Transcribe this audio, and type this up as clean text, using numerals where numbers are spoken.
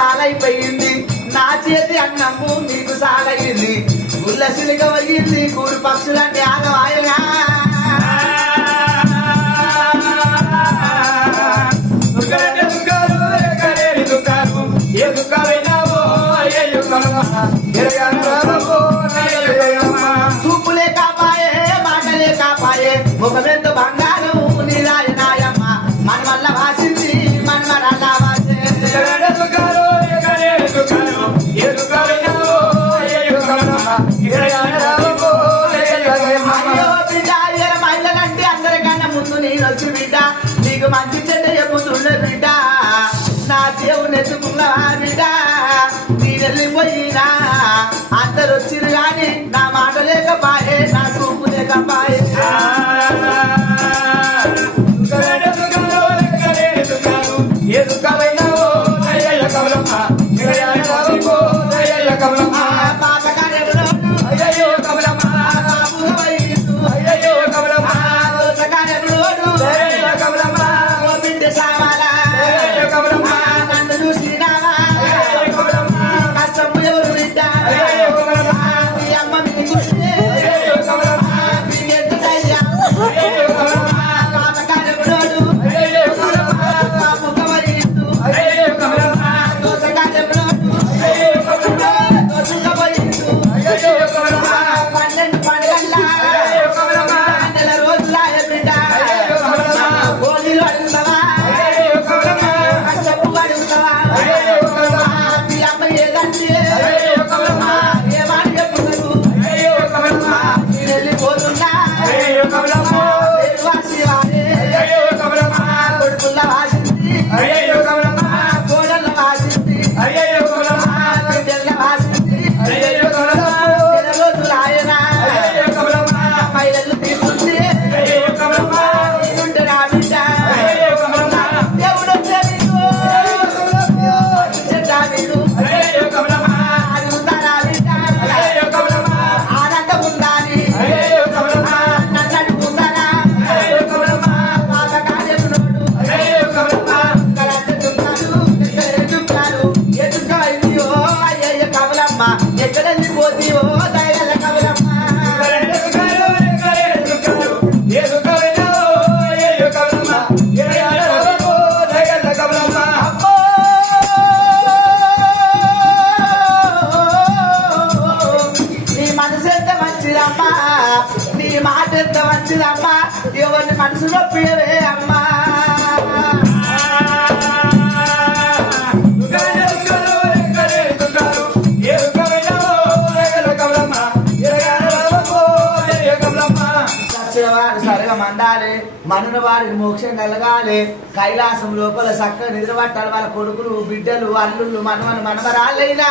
సాలైపోయింది నా చేతి అన్నము మీకు సాలయ్యింది గుల్ల సిలిక వలిగింది కూడు పక్షులన్నీ ఆగవాయగా చూపులే కాపాయే మాటలే కాపాయే ముఖమెంత బంగారం నీరాయ నాయమ్మ మన వల్ల భాషించి మన వల్ల భాషే మహిళలంటే అందరికన్నా ముందు నేను వచ్చి బిడ్డ నీకు మంచి చెడ్డ చెప్పుతుండే బిడ్డ నా దేవుని ఎత్తుకున్నావా బిడ్డ నేను వెళ్ళిపోయినా అందరు వచ్చిరు గాని నా మాట లేకపాయే నా చూపు లేకపాయే నీ మాట ఎంత మంచిదమ్మా ఎవరిని మనసు నొప్పివే అమ్మా సరగా మండాలి మనున వారికి మోక్షం కలగాలి కైలాసం లోపల చక్కగా నిద్ర పట్టాలి వాళ్ళ కొడుకులు బిడ్డలు అల్లుళ్ళు మనవరాళ్ళైనా